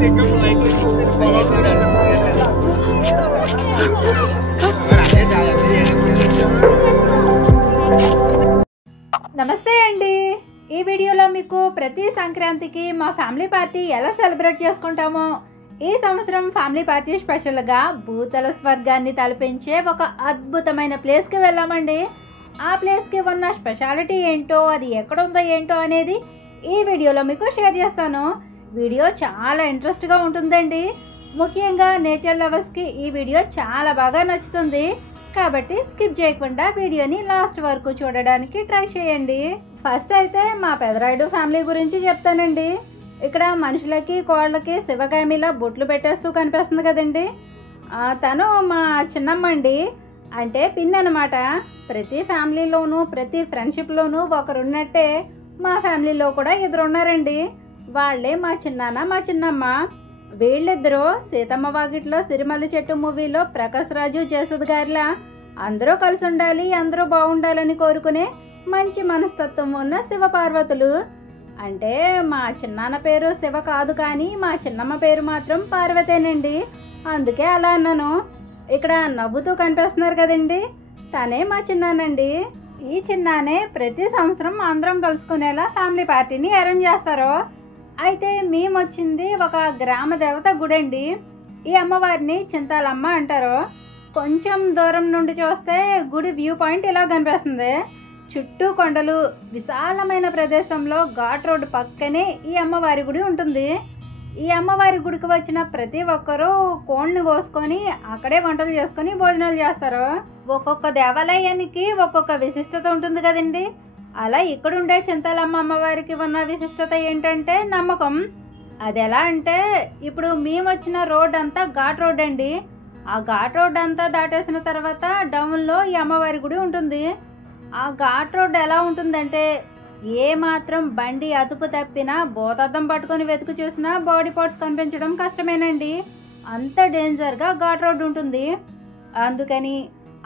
నమస్తే అండి. ఈ వీడియోలో మీకు ప్రతి సంక్రాంతికి మా ఫ్యామిలీ పార్టీ ఎలా సెలబ్రేట్ చేసుకుంటామో, ఈ సంవత్సరం ఫ్యామిలీ పార్టీ స్పెషల్గా భూతల స్వర్గాన్ని తలపించే ఒక అద్భుతమైన ప్లేస్కి వెళ్ళామండి. ఆ ప్లేస్కి ఉన్న స్పెషాలిటీ ఏంటో, అది ఎక్కడుందో ఏంటో అనేది ఈ వీడియోలో మీకు షేర్ చేస్తాను. వీడియో చాలా ఇంట్రెస్ట్గా ఉంటుందండి. ముఖ్యంగా నేచర్ లవర్స్కి ఈ వీడియో చాలా బాగా నచ్చుతుంది. కాబట్టి స్కిప్ చేయకుండా వీడియోని లాస్ట్ వరకు చూడడానికి ట్రై చేయండి. ఫస్ట్ అయితే మా పెదరాయుడు ఫ్యామిలీ గురించి చెప్తానండి. ఇక్కడ మనుషులకి కోళ్ళకి శివగామిలా బొట్లు పెట్టేస్తూ కనిపిస్తుంది కదండి. తను మా చిన్నమ్మ అండి, అంటే పిన్ అనమాట. ప్రతి ఫ్యామిలీలోనూ ప్రతి ఫ్రెండ్షిప్లోనూ ఒకరున్నట్టే మా ఫ్యామిలీలో కూడా ఇద్దరు ఉన్నారండి. వాళ్ళే మా చిన్నాన్న మా చిన్నమ్మ. వీళ్ళిద్దరూ సీతమ్మ వాకిట్లో సిరిమల్లి చెట్టు మూవీలో ప్రకాష్ రాజు జయసుధ్ గారిలా అందరూ కలిసి ఉండాలి, అందరూ బాగుండాలని కోరుకునే మంచి మనస్తత్వం ఉన్న శివపార్వతులు. అంటే మా చిన్నాన్న పేరు శివ కాదు, కానీ మా చిన్నమ్మ పేరు మాత్రం పార్వతేనండి. అందుకే అలా అన్నాను. ఇక్కడ నవ్వుతూ కనిపిస్తున్నారు కదండి, తనే మా చిన్నానండి. ఈ చిన్నానే ప్రతి సంవత్సరం అందరం కలుసుకునేలా ఫ్యామిలీ పార్టీని అరేంజ్ చేస్తారు. అయితే మేము వచ్చింది ఒక గ్రామ దేవత గుడి అండి. ఈ అమ్మవారిని చింతాలమ్మ అంటారు. కొంచెం దూరం నుండి చూస్తే గుడి వ్యూ పాయింట్ ఇలా కనిపిస్తుంది. చుట్టూ కొండలు, విశాలమైన ప్రదేశంలో ఘాట్ రోడ్డు పక్కనే ఈ అమ్మవారి గుడి ఉంటుంది. ఈ అమ్మవారి గుడికి వచ్చిన ప్రతి ఒక్కరూ కోళ్ళని కోసుకొని అక్కడే వంటలు చేసుకొని భోజనాలు చేస్తారు. ఒక్కొక్క దేవాలయానికి ఒక్కొక్క విశిష్టత ఉంటుంది కదండి. అలా ఇక్కడుండే చింతాలమ్మ అమ్మవారికి ఉన్న విశిష్టత ఏంటంటే నమ్మకం. అది ఎలా అంటే, ఇప్పుడు మేము వచ్చిన రోడ్ అంతా ఘాట్ రోడ్ అండి. ఆ ఘాట్ రోడ్ అంతా దాటేసిన తర్వాత డౌన్లో ఈ అమ్మవారి గుడి ఉంటుంది. ఆ ఘాట్ రోడ్ ఎలా ఉంటుందంటే, ఏ మాత్రం బండి అదుపు తప్పినా భూతద్దం పట్టుకొని వెతుకు చూసినా బాడీ పార్ట్స్ కనిపించడం కష్టమేనండి. అంత డేంజర్గా ఘాట్ రోడ్ ఉంటుంది. అందుకని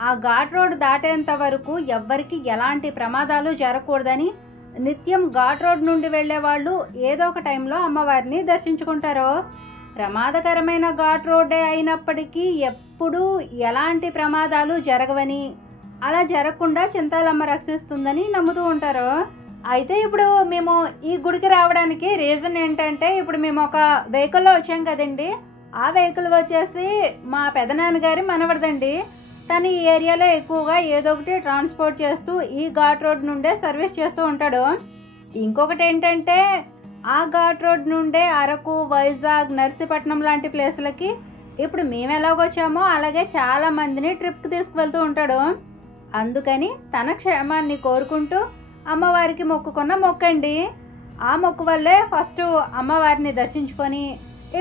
ఆ ఘాట్ రోడ్ దాటేంత వరకు ఎవ్వరికి ఎలాంటి ప్రమాదాలు జరగకూడదని నిత్యం ఘాట్ రోడ్ నుండి వెళ్ళే వాళ్ళు ఏదో ఒక టైంలో అమ్మవారిని దర్శించుకుంటారు. ప్రమాదకరమైన ఘాట్ రోడ్డే అయినప్పటికీ ఎప్పుడూ ఎలాంటి ప్రమాదాలు జరగవని, అలా జరగకుండా చింతాలమ్మ రక్షిస్తుందని నమ్ముతూ ఉంటారు. అయితే ఇప్పుడు మేము ఈ గుడికి రావడానికి రీజన్ ఏంటంటే, ఇప్పుడు మేము ఒక వెహికల్లో వచ్చాం కదండి. ఆ వెహికల్ వచ్చేసి మా పెదనాన్నగారి మనవడదండి. తను ఈ ఏరియాలో ఎక్కువగా ఏదో ఒకటి ట్రాన్స్పోర్ట్ చేస్తూ ఈ ఘాట్ రోడ్ నుండే సర్వీస్ చేస్తూ ఉంటాడు. ఇంకొకటి ఏంటంటే, ఆ ఘాట్ రోడ్ నుండే అరకు, వైజాగ్, నర్సీపట్నం లాంటి ప్లేసులకి ఇప్పుడు మేము ఎలాగొచ్చామో అలాగే చాలా మందిని ట్రిప్కి తీసుకువెళ్తూ ఉంటాడు. అందుకని తన క్షేమాన్ని కోరుకుంటూ అమ్మవారికి మొక్కుకున్న మొక్కండి. ఆ మొక్కు వల్లే ఫస్ట్ అమ్మవారిని దర్శించుకొని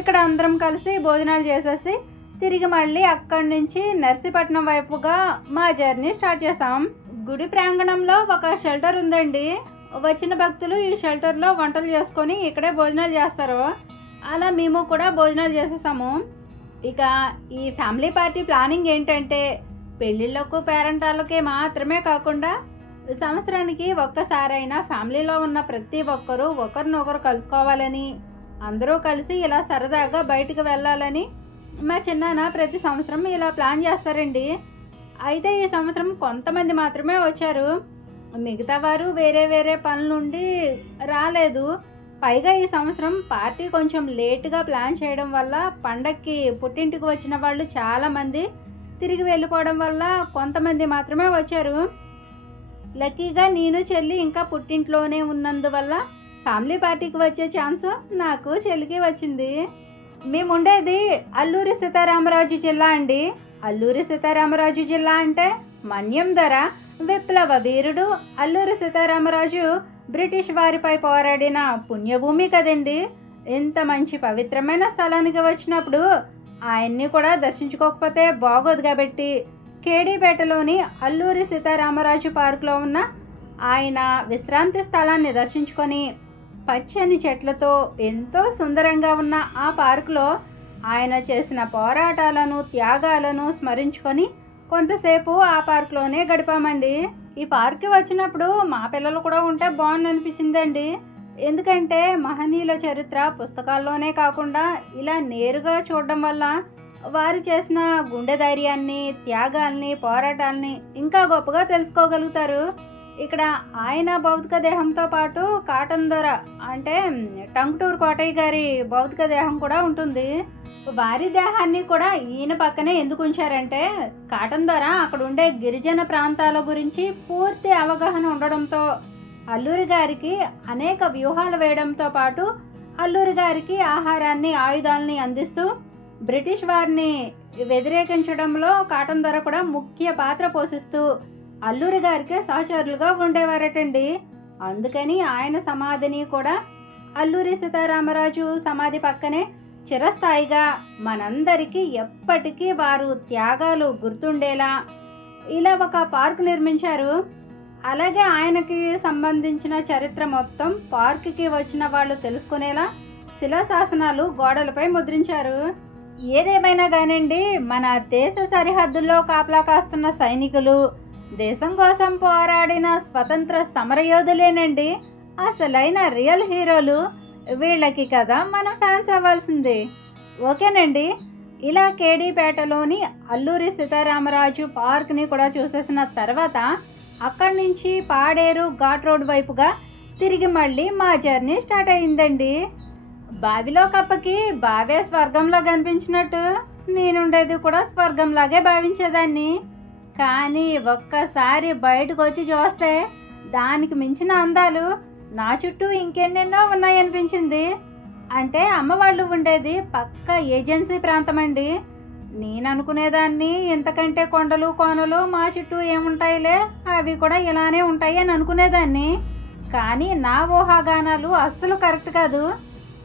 ఇక్కడ అందరం కలిసి భోజనాలు చేసేసి తిరిగి మళ్ళీ అక్కడి నుంచి నర్సీపట్నం వైపుగా మా జర్నీ స్టార్ట్ చేసాం. గుడి ప్రాంగణంలో ఒక షెల్టర్ ఉందండి. వచ్చిన భక్తులు ఈ షెల్టర్లో వంటలు చేసుకొని ఇక్కడే భోజనాలు చేస్తారు. అలా మేము కూడా భోజనాలు చేసేసాము. ఇక ఈ ఫ్యామిలీ పార్టీ ప్లానింగ్ ఏంటంటే, పెళ్ళిళ్ళకు పేరెంటాలకి మాత్రమే కాకుండా సంవత్సరానికి ఒక్కసారైనా ఫ్యామిలీలో ఉన్న ప్రతి ఒక్కరూ ఒకరినొకరు కలుసుకోవాలని, అందరూ కలిసి ఇలా సరదాగా బయటకు వెళ్ళాలని మా చిన్నాన్న ప్రతి సంవత్సరం ఇలా ప్లాన్ చేస్తారండి. అయితే ఈ సంవత్సరం కొంతమంది మాత్రమే వచ్చారు. మిగతా వారు వేరే వేరే పనుల నుండి రాలేదు. పైగా ఈ సంవత్సరం పార్టీ కొంచెం లేట్గా ప్లాన్ చేయడం వల్ల పండక్కి పుట్టింటికి వచ్చిన వాళ్ళు చాలామంది తిరిగి వెళ్ళిపోవడం వల్ల కొంతమంది మాత్రమే వచ్చారు. లక్కీగా నేను చెల్లి ఇంకా పుట్టింట్లోనే ఉన్నందువల్ల ఫ్యామిలీ పార్టీకి వచ్చే ఛాన్స్ నాకు చెల్లికి వచ్చింది. మేము ఉండేది అల్లూరి సీతారామరాజు జిల్లా అండి. అల్లూరి సీతారామరాజు జిల్లా అంటే మన్యం ధర విప్లవ వీరుడు అల్లూరి సీతారామరాజు బ్రిటిష్ వారిపై పోరాడిన పుణ్యభూమి కదండి. ఇంత మంచి పవిత్రమైన స్థలానికి వచ్చినప్పుడు ఆయన్ని కూడా దర్శించుకోకపోతే బాగోదు కాబట్టి కేడీపేటలోని అల్లూరి సీతారామరాజు పార్కులో ఉన్న ఆయన విశ్రాంతి స్థలాన్ని దర్శించుకొని పచ్చని చెట్లతో ఎంతో సుందరంగా ఉన్న ఆ పార్కులో ఆయన చేసిన పోరాటాలను, త్యాగాలను స్మరించుకొని కొంతసేపు ఆ పార్క్లోనే గడిపామండి. ఈ పార్క్కి వచ్చినప్పుడు మా పిల్లలు కూడా ఉంటే బాగుంది అనిపించిందండి. ఎందుకంటే మహనీయుల చరిత్ర పుస్తకాల్లోనే కాకుండా ఇలా నేరుగా చూడడం వల్ల వారు చేసిన గుండె ధైర్యాన్ని, త్యాగాల్ని, పోరాటాల్ని ఇంకా గొప్పగా తెలుసుకోగలుగుతారు. ఇక్కడ ఆయన భౌతిక దేహంతో పాటు కాటన్ దొర అంటే టంగుటూరు కోటయ్య గారి భౌతిక దేహం కూడా ఉంటుంది. వారి దేహాన్ని కూడా ఈయన పక్కనే ఎందుకు ఉంచారంటే కాటన్ దొర అక్కడ ఉండే గిరిజన ప్రాంతాల గురించి పూర్తి అవగాహన ఉండడంతో అల్లూరి గారికి అనేక వ్యూహాలు వేయడంతో పాటు అల్లూరి గారికి ఆహారాన్ని, ఆయుధాలని అందిస్తూ బ్రిటిష్ వారిని వ్యతిరేకించడంలో కాటన్ దొర కూడా ముఖ్య పాత్ర పోషిస్తూ అల్లూరి గారికి సహచరులుగా ఉండేవారటండి. అందుకని ఆయన సమాధిని కూడా అల్లూరి సీతారామరాజు సమాధి పక్కనే చిరస్థాయిగా మనందరికీ ఎప్పటికీ వారు త్యాగాలు గుర్తుండేలా ఇలా ఒక పార్క్ నిర్మించారు. అలాగే ఆయనకి సంబంధించిన చరిత్ర మొత్తం పార్క్కి వచ్చిన వాళ్ళు తెలుసుకునేలా శిలాశాసనాలు గోడలపై ముద్రించారు. ఏదేమైనా కానివ్వండి, మన దేశ సరిహద్దుల్లో కాపలా కాస్తున్న సైనికులు, దేశం కోసం పోరాడిన స్వతంత్ర సమరయోధులేనండి అసలైన రియల్ హీరోలు. వీళ్ళకి కదా మనం ఫ్యాన్స్ అవ్వాల్సింది. ఓకేనండి, ఇలా కేడీపేటలోని అల్లూరి సీతారామరాజు పార్క్ని కూడా చూసేసిన తర్వాత అక్కడి నుంచి పాడేరు ఘాట్ రోడ్ వైపుగా తిరిగి మళ్ళీ మా జర్నీ స్టార్ట్ అయిందండి. బావిలో కప్పకి బావే స్వర్గంలా కనిపించినట్టు నేనుండేది కూడా స్వర్గంలాగే భావించేదాన్ని. కానీ ఒక్కసారి బయటకు వచ్చి చూస్తే దానికి మించిన అందాలు నా చుట్టూ ఇంకెన్నెన్నో ఉన్నాయనిపించింది. అంటే అమ్మవాళ్ళు ఉండేది పక్క ఏజెన్సీ ప్రాంతం అండి. నేను అనుకునేదాన్ని ఇంతకంటే కొండలు కోనలు మా చుట్టూ ఏముంటాయిలే, అవి కూడా ఇలానే ఉంటాయి అని అనుకునేదాన్ని. కానీ నా ఊహాగానాలు అస్సలు కరెక్ట్ కాదు.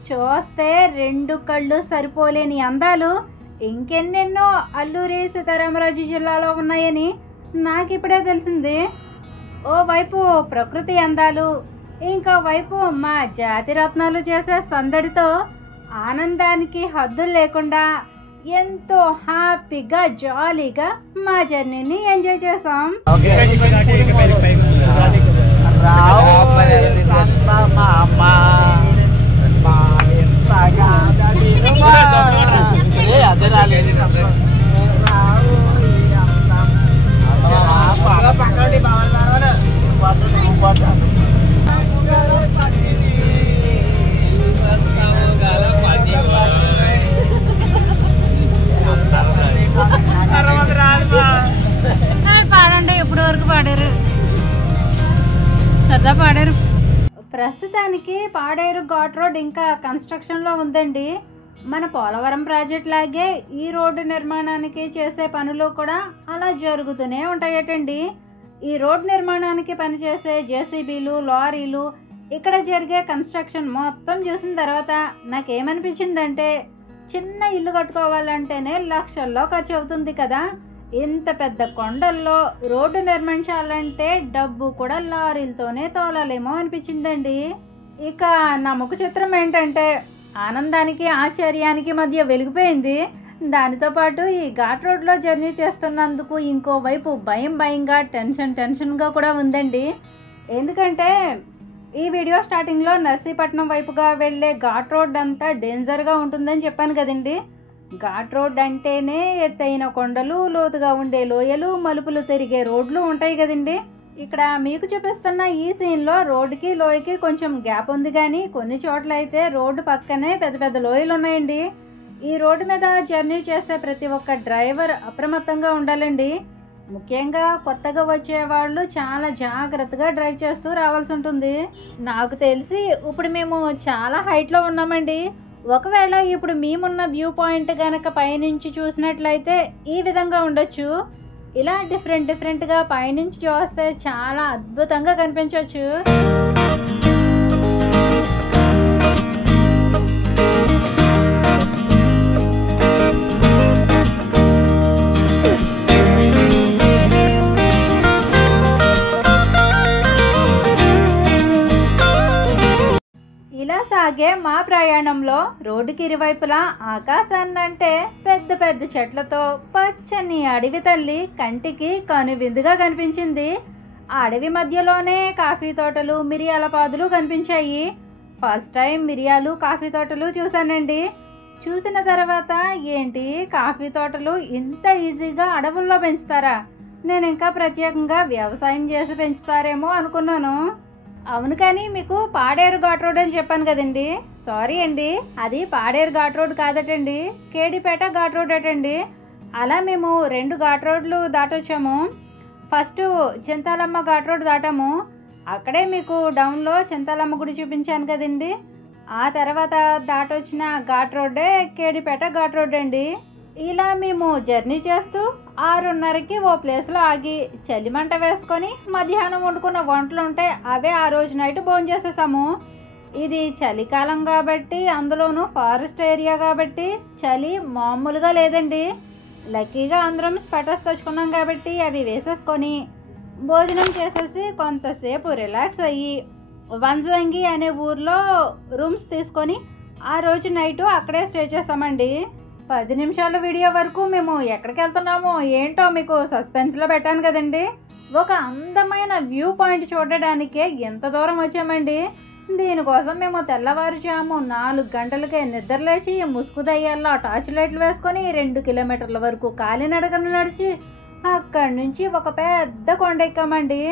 చూస్తే రెండు కళ్ళు సరిపోలేని అందాలు ఇంకెన్నెన్నో అల్లూరి సీతారామరాజు జిల్లాలో ఉన్నాయని నాకు ఇప్పుడే తెలిసింది. ఓవైపు ప్రకృతి అందాలు, ఇంకో వైపు మా జాతి రత్నాలు చేసే సందడితో ఆనందానికి హద్దులు లేకుండా ఎంతో హ్యాపీగా జాలీగా మా జర్నీని ఎంజాయ్ చేసాం. పాడండి, ఇప్పుడు వరకు పాడారు, సరదా పాడారు. ప్రస్తుతానికి పాడేరు ఘాట్ రోడ్ ఇంకా కన్స్ట్రక్షన్లో ఉందండి. మన పోలవరం ప్రాజెక్ట్ లాగే ఈ రోడ్డు నిర్మాణానికి చేసే పనులు కూడా అలా జరుగుతూనే ఉంటాయటండి. ఈ రోడ్ నిర్మాణానికి పనిచేసే జేసీబీలు, లారీలు, ఇక్కడ జరిగే కన్స్ట్రక్షన్ మొత్తం చూసిన తర్వాత నాకేమనిపించిందంటే చిన్న ఇల్లు కట్టుకోవాలంటేనే లక్షల్లో ఖర్చు అవుతుంది కదా, ఇంత పెద్ద కొండల్లో రోడ్డు నిర్మించాలంటే డబ్బు కూడా లారీలతోనే తోలాలేమో అనిపించిందండి. ఇక నా ముఖ చిత్రం ఏంటంటే ఆనందానికి ఆశ్చర్యానికి మధ్య వెలిగిపోయింది. దానితో పాటు ఈ ఘాట్ రోడ్లో జర్నీ చేస్తున్నందుకు ఇంకోవైపు భయంగా టెన్షన్గా కూడా ఉందండి. ఎందుకంటే ఈ వీడియో స్టార్టింగ్లో నర్సీపట్నం వైపుగా వెళ్ళే ఘాట్ రోడ్ అంతా డేంజర్గా ఉంటుందని చెప్పాను కదండి. ఘాట్ రోడ్ అంటేనే ఎత్తైన కొండలు, లోతుగా ఉండే లోయలు, మలుపులు తిరిగే రోడ్లు ఉంటాయి కదండి. ఇక్కడ మీకు చూపిస్తున్న ఈ సీన్లో రోడ్డుకి లోయకి కొంచెం గ్యాప్ ఉంది, కానీ కొన్ని చోట్ల అయితే రోడ్డు పక్కనే పెద్ద పెద్ద లోయలు ఉన్నాయండి. ఈ రోడ్డు మీద జర్నీ చేసే ప్రతి ఒక్క డ్రైవర్ అప్రమత్తంగా ఉండాలండి. ముఖ్యంగా కొత్తగా వచ్చే వాళ్ళు చాలా జాగ్రత్తగా డ్రైవ్ చేస్తూ రావాల్సి ఉంటుంది. నాకు తెలిసి ఇప్పుడు మేము చాలా హైట్లో ఉన్నామండి. ఒకవేళ ఇప్పుడు మేమున్న వ్యూ పాయింట్ కనుక పైనుంచి చూసినట్లయితే ఈ విధంగా ఉండొచ్చు. ఇలా డిఫరెంట్గా పైనుంచి చూస్తే చాలా అద్భుతంగా కనిపించవచ్చు. ఇలా సాగే మా ప్రయాణంలో రోడ్డుకి ఇరువైపులా ఆకాశాన్నంటే పెద్ద పెద్ద చెట్లతో పచ్చని అడవి తల్లి కంటికి కనువిందుగా కనిపించింది. ఆ అడవి మధ్యలోనే కాఫీ తోటలు, మిరియాల పాదులు కనిపించాయి. ఫస్ట్ టైం మిరియాలు కాఫీ తోటలు చూశానండి. చూసిన తర్వాత ఏంటి కాఫీ తోటలు ఇంత ఈజీగా అడవుల్లో పెంచుతారా, నేను ఇంకా ప్రత్యేకంగా వ్యవసాయం చేసి పెంచుతారేమో అనుకున్నాను. అవును, కానీ మీకు పాడేరు ఘాట్ రోడ్ అని చెప్పాను కదండి. సారీ అండి, అది పాడేరు ఘాట్ రోడ్ కాదటండి, కేడిపేట ఘాట్ రోడ్ అటండి. అలా మేము 2 ఘాట్ రోడ్లు దాటొచ్చాము. ఫస్ట్ చింతాలమ్మ ఘాట్ రోడ్ దాటాము. అక్కడే మీకు డౌన్లో చింతాలమ్మ గుడి చూపించాను కదండి. ఆ తర్వాత దాటొచ్చిన ఘాట్ రోడ్డే కేడిపేట ఘాట్ రోడ్ అండి. ఇలా మేము జర్నీ చేస్తూ 6:30కి ఓ ప్లేస్లో ఆగి చలిమంట వేసుకొని మధ్యాహ్నం వండుకున్న వంటలు ఉంటే అవే ఆ రోజు నైట్ భోంచేసేసాము. ఇది చలికాలం కాబట్టి, అందులోనూ ఫారెస్ట్ ఏరియా కాబట్టి చలి మామూలుగా లేదండి. లక్కీగా అందరం స్వెటర్స్ తెచ్చుకున్నాం కాబట్టి అవి వేసేసుకొని భోజనం చేసేసి కొంతసేపు రిలాక్స్ అయ్యి వంజంగి అనే ఊర్లో రూమ్స్ తీసుకొని ఆ రోజు నైటు అక్కడే స్టే చేస్తామండి. 10 నిమిషాల వీడియో వరకు మేము ఎక్కడికి వెళ్తున్నామో ఏంటో మీకు సస్పెన్స్లో పెట్టాను కదండి. ఒక అందమైన వ్యూ పాయింట్ చూడడానికే ఎంత దూరం వచ్చామండి. దీనికోసం మేము తెల్లవారుజాము 4 గంటలకే నిద్రలేచి ముసుగు దయ్యాల్లో టార్చ్ లైట్లు వేసుకొని 2 కిలోమీటర్ల వరకు కాలినడకను నడిచి అక్కడి నుంచి ఒక పెద్ద కొండ ఎక్కామండి.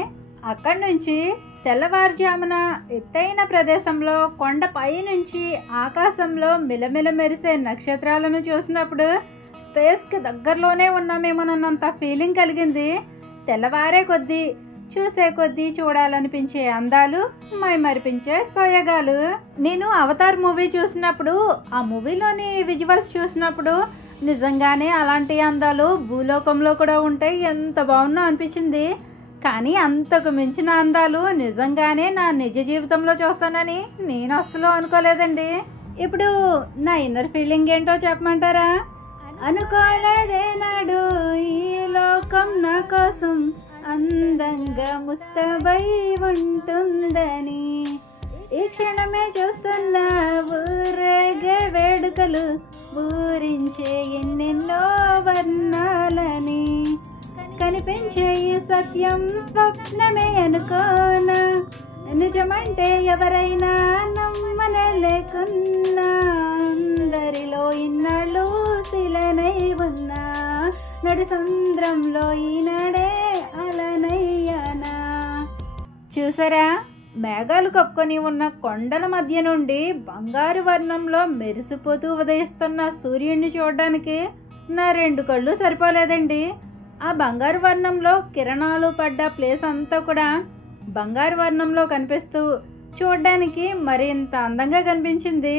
అక్కడి నుంచి తెల్లవారుజామున ఎత్తైన ప్రదేశంలో కొండపై నుంచి ఆకాశంలో మిలమిల మెరిసే నక్షత్రాలను చూసినప్పుడు స్పేస్కి దగ్గరలోనే ఉన్నామేమోనన్నంత ఫీలింగ్ కలిగింది. తెల్లవారే కొద్దీ చూసే కొద్దీ చూడాలనిపించే అందాలు, మైమరిపించే సోయగాలు. నేను అవతార్ మూవీ చూసినప్పుడు, ఆ మూవీలోని విజువల్స్ చూసినప్పుడు నిజంగానే అలాంటి అందాలు భూలోకంలో కూడా ఉంటే ఎంత బాగున్నా అనిపించింది. కానీ అంతకు మించిన అందాలు నిజంగానే నా నిజ జీవితంలో చూస్తానని నేను అస్సలు అనుకోలేదండి. ఇప్పుడు నా ఇన్నర్ ఫీలింగ్ ఏంటో చెప్పమంటారా? అనుకోలేదేనాడు ఈ లోకం నా కోసం అందంగా ముస్తబై ఉంటుందని, ఈ క్షణమే చూస్తున్నా ఊరేగే వేడుకలు ఊరించే ఎన్నెన్నో వర్ణాలని, కనిపించే ఈ సత్యం స్వప్నమే అనుకోనా, నిజమంటే ఎవరైనా నమ్మనే లేకున్నా, అందరిలో ఇన్నాళ్ళు శిలనై ఉన్నా, నడి సంద్రంలో ఈనాడే అలనయ్యానా. చూసారా, మేఘాలు కప్పుకొని ఉన్న కొండల మధ్య నుండి బంగారు వర్ణంలో మెరిసిపోతూ ఉదయిస్తున్న సూర్యుడిని చూడడానికి నా 2 కళ్ళు సరిపోలేదండి. ఆ బంగారు వర్ణంలో కిరణాలు పడ్డ ప్లేస్ అంతా కూడా బంగారు వర్ణంలో కనిపిస్తూ చూడడానికి మరింత అందంగా కనిపించింది.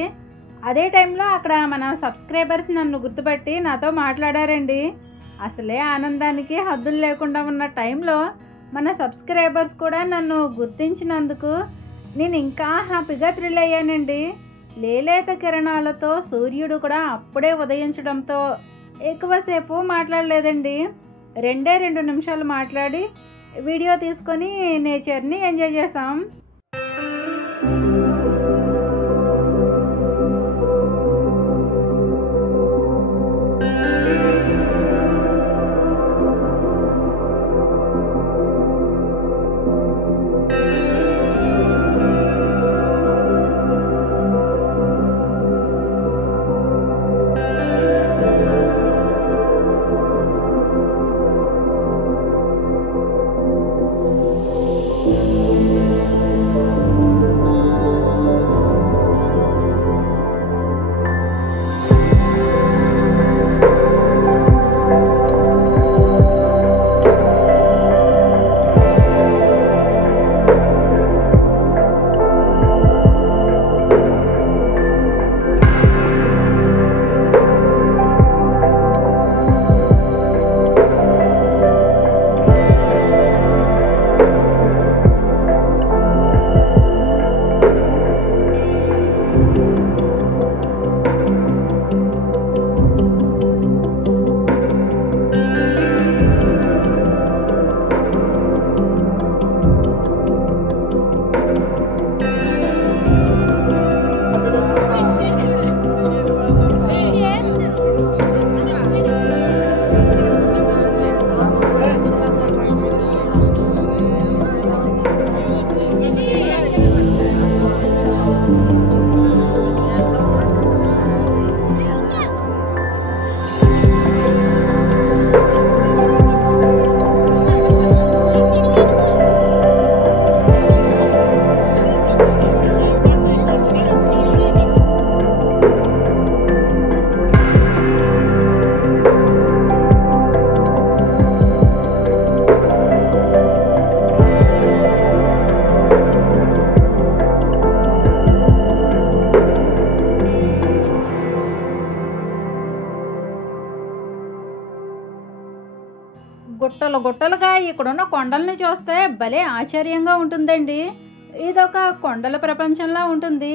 అదే టైంలో అక్కడ మన సబ్స్క్రైబర్స్ నన్ను గుర్తుపట్టి నాతో మాట్లాడారండి. అసలే ఆనందానికి హద్దులు లేకుండా ఉన్న టైంలో మన సబ్స్క్రైబర్స్ కూడా నన్ను గుర్తించినందుకు నేను ఇంకా హ్యాపీగా థ్రిల్ అయ్యానండి. లేలేత కిరణాలతో సూర్యుడు కూడా అప్పుడే ఉదయించడంతో ఎక్కువసేపు మాట్లాడలేదండి. 2 నిమిషాలు మాట్లాడి వీడియో తీసుకొని నేచర్ని ఎంజాయ్ చేసాం. గుట్టలు గుట్టలుగా ఇక్కడున్న కొండల్ని చూస్తే భలే ఆశ్చర్యంగా ఉంటుందండి. ఇదొక కొండల ప్రపంచంలా ఉంటుంది.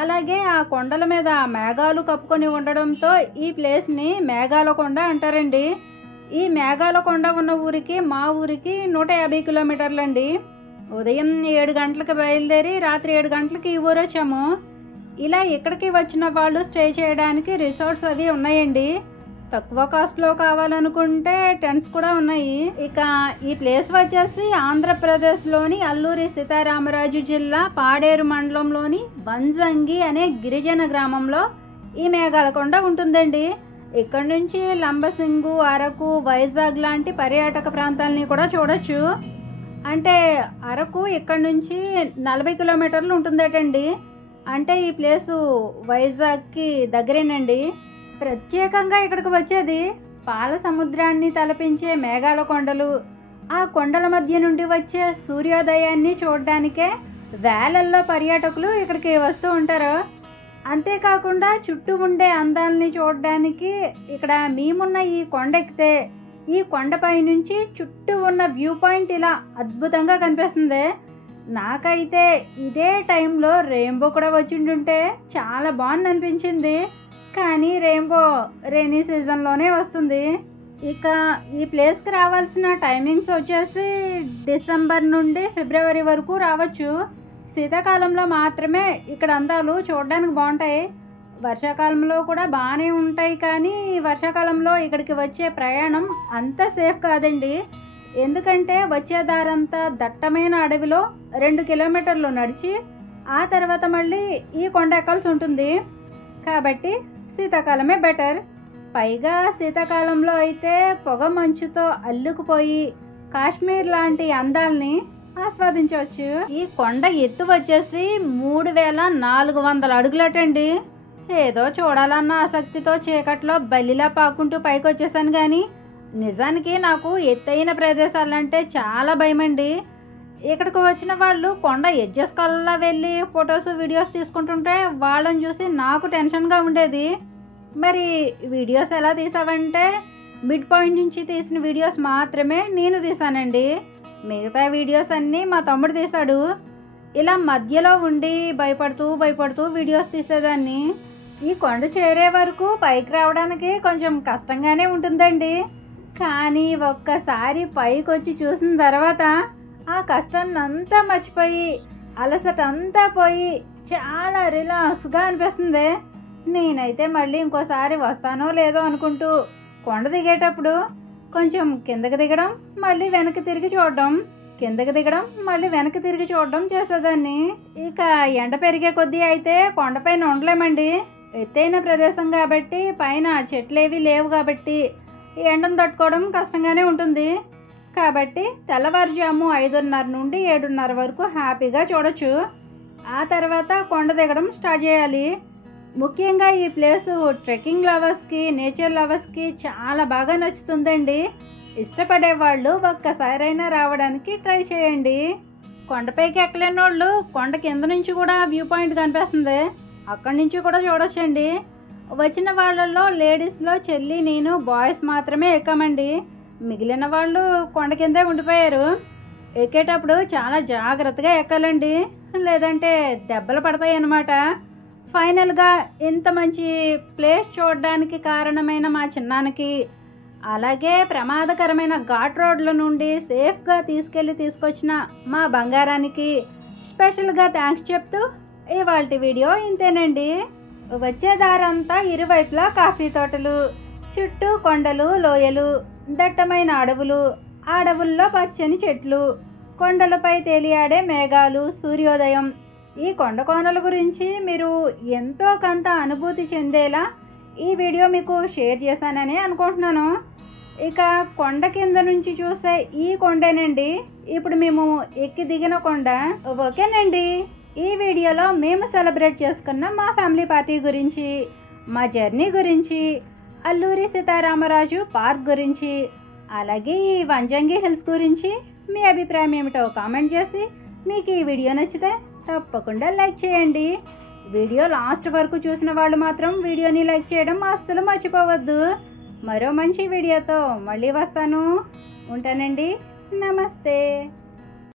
అలాగే ఆ కొండల మీద మేఘాలు కప్పుకొని ఉండడంతో ఈ ప్లేస్ని మేఘాల కొండ అంటారండి. ఈ మేఘాల కొండ ఉన్న ఊరికి మా ఊరికి 150 కిలోమీటర్లండి. ఉదయం 7 గంటలకు బయలుదేరి రాత్రి 7 గంటలకి ఈ ఊరు వచ్చాము. ఇలా ఇక్కడికి వచ్చిన వాళ్ళు స్టే చేయడానికి రిసార్ట్స్ అవి ఉన్నాయండి. తక్కువ కాస్ట్లో కావాలనుకుంటే టెంట్స్ కూడా ఉన్నాయి. ఇక ఈ ప్లేస్ వచ్చేసి ఆంధ్రప్రదేశ్లోని అల్లూరి సీతారామరాజు జిల్లా పాడేరు మండలంలోని వంజంగి అనే గిరిజన గ్రామంలో ఈ మేఘాల కొండ ఉంటుందండి. ఇక్కడ నుంచి లంబసింగు, అరకు, వైజాగ్ లాంటి పర్యాటక ప్రాంతాలని కూడా చూడొచ్చు. అంటే అరకు ఇక్కడ నుంచి 40 కిలోమీటర్లు ఉంటుందటండి. అంటే ఈ ప్లేసు వైజాగ్కి దగ్గరేనండి. ప్రత్యేకంగా ఇక్కడికి వచ్చేది పాల సముద్రాన్ని తలపించే మేఘాల కొండలు, ఆ కొండల మధ్య నుండి వచ్చే సూర్యోదయాన్ని చూడడానికే వేలల్లో పర్యాటకులు ఇక్కడికి వస్తూ ఉంటారు. అంతేకాకుండా చుట్టూ ఉండే అందాలని చూడడానికి ఇక్కడ మేమున్న ఈ కొండ ఎక్కితే ఈ కొండపై నుంచి చుట్టూ ఉన్న వ్యూ పాయింట్ ఇలా అద్భుతంగా కనిపిస్తుంది. నాకైతే ఇదే టైంలో రెయిన్బో కూడా వచ్చిండుంటే చాలా బాగుంది అనిపించింది. కానీ రెయిన్బో రెయినీ సీజన్లోనే వస్తుంది. ఇక ఈ ప్లేస్కి రావాల్సిన టైమింగ్స్ వచ్చేసి డిసెంబర్ నుండి ఫిబ్రవరి వరకు రావచ్చు. శీతాకాలంలో మాత్రమే ఇక్కడ అందాలు చూడడానికి బాగుంటాయి. వర్షాకాలంలో కూడా బాగానే ఉంటాయి. కానీ వర్షాకాలంలో ఇక్కడికి వచ్చే ప్రయాణం అంత సేఫ్ కాదండి. ఎందుకంటే వచ్చే దారంతా దట్టమైన అడవిలో 2 కిలోమీటర్లు నడిచి ఆ తర్వాత మళ్ళీ ఈ కొండ ఎక్కాల్సి ఉంటుంది. కాబట్టి శీతాకాలమే బెటర్. పైగా శీతాకాలంలో అయితే పొగ మంచుతో అల్లుకుపోయి కాశ్మీర్ లాంటి అందాల్ని ఆస్వాదించవచ్చు. ఈ కొండ ఎత్తు వచ్చేసి 3400 అడుగులటండి. ఏదో చూడాలన్న ఆసక్తితో చీకట్లో బల్లిలా పాకుంటూ పైకి వచ్చేసాను. కానీ నిజానికి నాకు ఎత్తైన ప్రదేశాలంటే చాలా భయమండి. ఇక్కడికి వచ్చిన వాళ్ళు కొండ ఎడ్జెస్ కల్లా వెళ్ళి ఫొటోస్ వీడియోస్ తీసుకుంటుంటే వాళ్ళని చూసి నాకు టెన్షన్గా ఉండేది. మరి వీడియోస్ ఎలా తీసావంటే మిడ్ పాయింట్ నుంచి తీసిన వీడియోస్ మాత్రమే నేను తీసానండి. మిగతా వీడియోస్ అన్నీ మా తమ్ముడు తీశాడు. ఇలా మధ్యలో ఉండి భయపడుతూ వీడియోస్ తీసేదాన్ని. ఈ కొండ చేరే వరకు పైకి రావడానికి కొంచెం కష్టంగానే ఉంటుందండి. కానీ ఒక్కసారి పైకి వచ్చి చూసిన తర్వాత ఆ కష్టాన్ని అంతా మర్చిపోయి అలసట అంతా పోయి చాలా రిలాక్స్గా అనిపిస్తుంది. నేనైతే మళ్ళీ ఇంకోసారి వస్తానో లేదో అనుకుంటూ కొండ దిగేటప్పుడు కొంచెం కిందకి దిగడం, మళ్ళీ వెనక్కి తిరిగి చూడడం, కిందకి దిగడం, మళ్ళీ వెనక్కి తిరిగి చూడడం చేసేదాన్ని. ఇక ఎండ పెరిగే కొద్దీ అయితే కొండపైన ఉండలేమండి. ఎత్తైన ప్రదేశం కాబట్టి పైన చెట్లేవి లేవు కాబట్టి ఎండను తట్టుకోవడం కష్టంగానే ఉంటుంది. కాబట్టి తెల్లవారుజాము 5:30 నుండి 7:30 వరకు హ్యాపీగా చూడొచ్చు. ఆ తర్వాత కొండ దిగడం స్టార్ట్ చేయాలి. ముఖ్యంగా ఈ ప్లేసు ట్రెక్కింగ్ లవర్స్కి, నేచర్ లవర్స్కి చాలా బాగా నచ్చుతుందండి. ఇష్టపడే వాళ్ళు ఒక్కసారైనా రావడానికి ట్రై చేయండి. కొండపైకి ఎక్కలేని వాళ్ళు కొండ కింద నుంచి కూడా వ్యూ పాయింట్ కనిపిస్తుంది, అక్కడి నుంచి కూడా చూడొచ్చండి. వచ్చిన వాళ్ళల్లో లేడీస్లో చెల్లి, నేను, బాయ్స్ మాత్రమే ఎక్కామండి. మిగిలిన వాళ్ళు కొండ కిందే ఉండిపోయారు. ఎక్కేటప్పుడు చాలా జాగ్రత్తగా ఎక్కాలండి, లేదంటే దెబ్బలు పడతాయి అన్నమాట. ఫైనల్గా ఇంత మంచి ప్లేస్ చూడడానికి కారణమైన మా చిన్నానికి, అలాగే ప్రమాదకరమైన ఘాట్ రోడ్ల నుండి సేఫ్గా తీసుకొచ్చిన మా బంగారానికి స్పెషల్గా థ్యాంక్స్ చెప్తూ ఇవాల్టి వీడియో ఇంతేనండి. వచ్చే దారంతా ఇరువైపులా కాఫీ తోటలు, చుట్టూ కొండలు, లోయలు, దట్టమైన అడవులు, అడవుల్లో పచ్చని చెట్లు, కొండలపై తేలియాడే మేఘాలు, సూర్యోదయం. ఈ కొండ కోనల గురించి మీరు ఎంతో కొంత అనుభూతి చెందేలా ఈ వీడియో మీకు షేర్ చేశానని అనుకుంటున్నాను. ఇక కొండ కింద నుంచి చూస్తే ఈ కొండేనండి ఇప్పుడు మేము ఎక్కి దిగిన కొండ. ఓకేనండి, ఈ వీడియోలో మేము సెలబ్రేట్ చేసుకున్న మా ఫ్యామిలీ పార్టీ గురించి, మా జర్నీ గురించి, అల్లూరి సీతారామరాజు పార్క్ గురించి, అలాగే ఈ వంజంగి హిల్స్ గురించి మీ అభిప్రాయం ఏమిటో కామెంట్ చేసి మీకు ఈ వీడియో నచ్చితే తప్పకుండా లైక్ చేయండి. వీడియో లాస్ట్ వరకు చూసిన వాళ్ళు మాత్రం వీడియోని లైక్ చేయడం అస్సలు మర్చిపోవద్దు. మరో మంచి వీడియోతో మళ్ళీ వస్తాను. ఉంటానండి. నమస్తే.